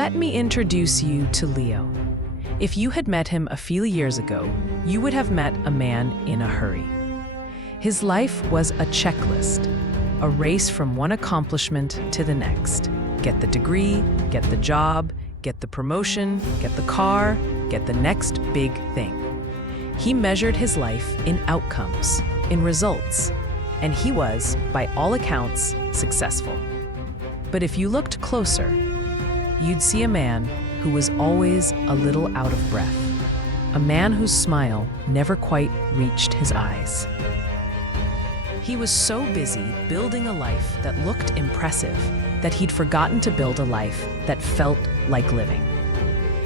Let me introduce you to Leo. If you had met him a few years ago, you would have met a man in a hurry. His life was a checklist, a race from one accomplishment to the next. Get the degree, get the job, get the promotion, get the car, get the next big thing. He measured his life in outcomes, in results, and he was, by all accounts, successful. But if you looked closer, you'd see a man who was always a little out of breath, a man whose smile never quite reached his eyes. He was so busy building a life that looked impressive that he'd forgotten to build a life that felt like living.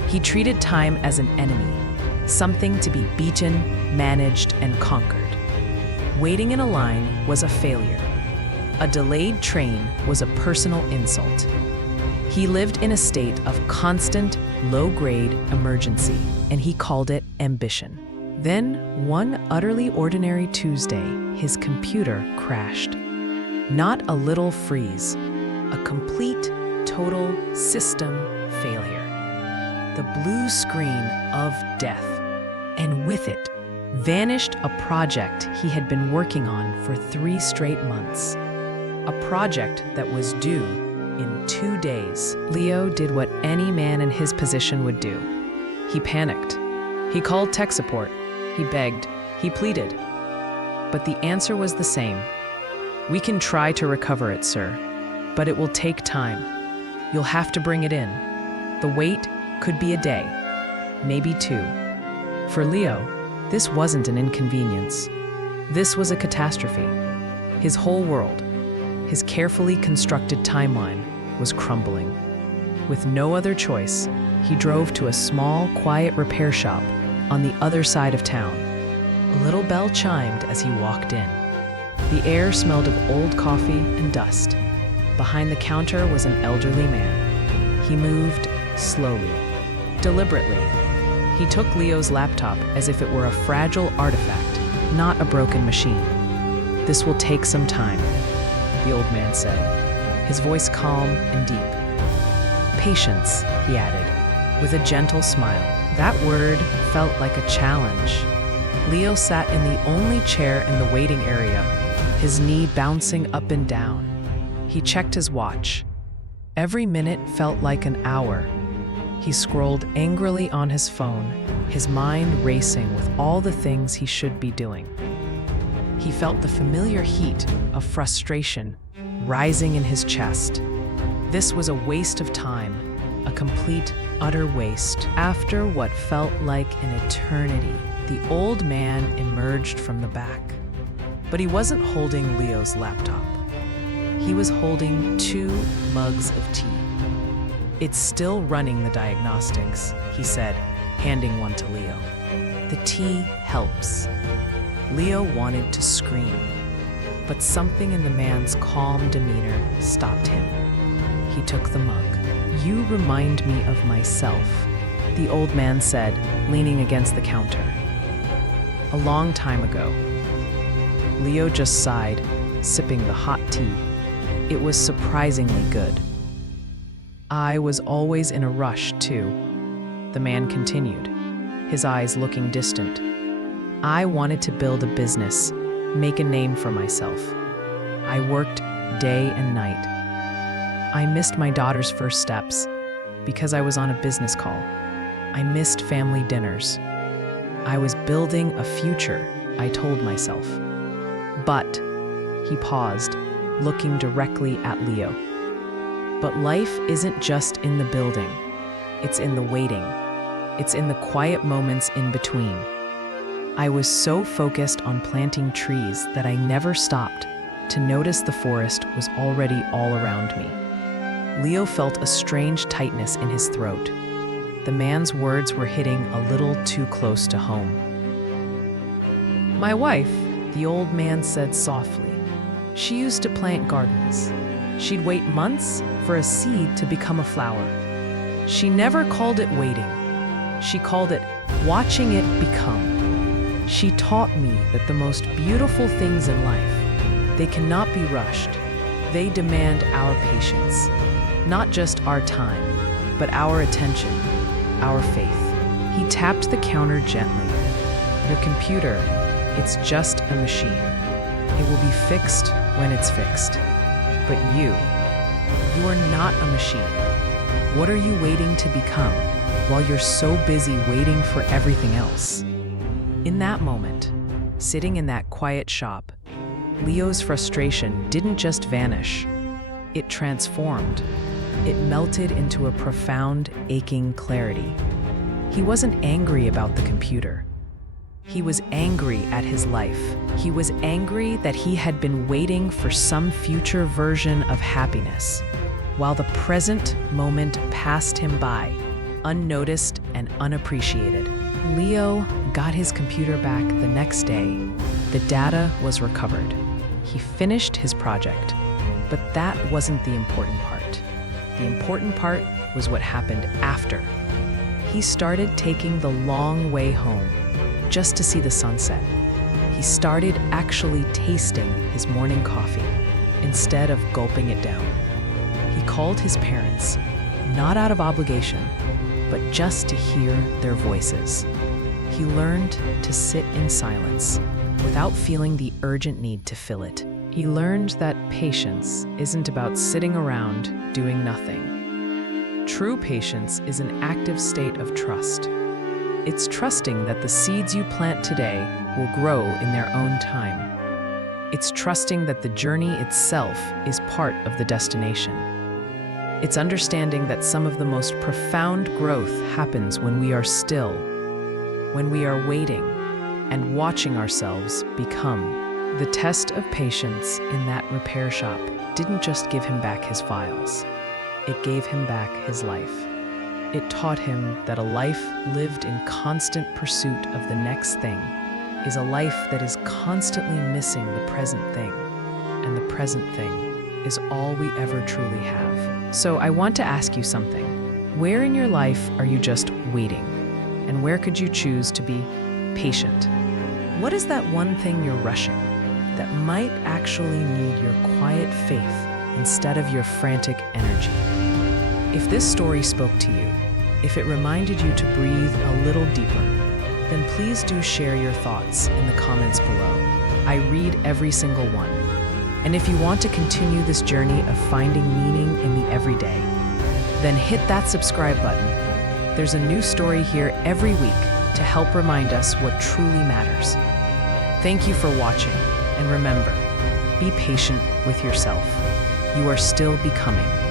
He treated time as an enemy, something to be beaten, managed, and conquered. Waiting in a line was a failure. A delayed train was a personal insult. He lived in a state of constant, low-grade emergency, and he called it ambition. Then, one utterly ordinary Tuesday, his computer crashed. Not a little freeze, a complete, total system failure. The blue screen of death, and with it, vanished a project he had been working on for 3 straight months. A project that was due in 2 days. Leo did what any man in his position would do. He panicked. He called tech support. He begged. He pleaded. But the answer was the same. "We can try to recover it, sir, but it will take time. You'll have to bring it in." The wait could be a day, maybe 2. For Leo, this wasn't an inconvenience. This was a catastrophe. His whole world, his carefully constructed timeline, was crumbling. With no other choice, he drove to a small, quiet repair shop on the other side of town. A little bell chimed as he walked in. The air smelled of old coffee and dust. Behind the counter was an elderly man. He moved slowly, deliberately. He took Leo's laptop as if it were a fragile artifact, not a broken machine. "This will take some time," the old man said, his voice calm and deep. "Patience," he added, with a gentle smile. That word felt like a challenge. Leo sat in the only chair in the waiting area, his knee bouncing up and down. He checked his watch. Every minute felt like an hour. He scrolled angrily on his phone, his mind racing with all the things he should be doing. He felt the familiar heat of frustration rising in his chest. This was a waste of time, a complete, utter waste. After what felt like an eternity, the old man emerged from the back. But he wasn't holding Leo's laptop. He was holding 2 mugs of tea. "It's still running the diagnostics," he said, handing one to Leo. "The tea helps." Leo wanted to scream, but something in the man's calm demeanor stopped him. He took the mug. "You remind me of myself," the old man said, leaning against the counter. "A long time ago." Leo just sighed, sipping the hot tea. It was surprisingly good. "I was always in a rush, too," the man continued, his eyes looking distant. "I wanted to build a business, make a name for myself. I worked day and night. I missed my daughter's first steps because I was on a business call. I missed family dinners. I was building a future, I told myself. But," he paused, looking directly at Leo. "But life isn't just in the building. It's in the waiting. It's in the quiet moments in between. I was so focused on planting trees that I never stopped to notice the forest was already all around me." Leo felt a strange tightness in his throat. The man's words were hitting a little too close to home. "My wife," the old man said softly, "she used to plant gardens. She'd wait months for a seed to become a flower. She never called it waiting. She called it watching it become. She taught me that the most beautiful things in life, they cannot be rushed. They demand our patience, not just our time, but our attention, our faith. He tapped the counter gently. Your computer, it's just a machine. It will be fixed when it's fixed. But you are not a machine. What are you waiting to become while you're so busy waiting for everything else? In that moment, sitting in that quiet shop, Leo's frustration didn't just vanish. It transformed. It melted into a profound, aching clarity. He wasn't angry about the computer. He was angry at his life. He was angry that he had been waiting for some future version of happiness, while the present moment passed him by, unnoticed and unappreciated. Leo got his computer back the next day. The data was recovered. He finished his project, but that wasn't the important part. The important part was what happened after. He started taking the long way home, just to see the sunset. He started actually tasting his morning coffee instead of gulping it down. He called his parents, not out of obligation, but just to hear their voices. He learned to sit in silence without feeling the urgent need to fill it. He learned that patience isn't about sitting around doing nothing. True patience is an active state of trust. It's trusting that the seeds you plant today will grow in their own time. It's trusting that the journey itself is part of the destination. It's understanding that some of the most profound growth happens when we are still, when we are waiting and watching ourselves become. The test of patience in that repair shop didn't just give him back his files. It gave him back his life. It taught him that a life lived in constant pursuit of the next thing is a life that is constantly missing the present thing, and the present thing is all we ever truly have. So I want to ask you something. Where in your life are you just waiting? And where could you choose to be patient? What is that one thing you're rushing that might actually need your quiet faith instead of your frantic energy? If this story spoke to you, if it reminded you to breathe a little deeper, then please do share your thoughts in the comments below. I read every single one. And if you want to continue this journey of finding meaning in the everyday, then hit that subscribe button. There's a new story here every week to help remind us what truly matters. Thank you for watching, and remember, be patient with yourself. You are still becoming.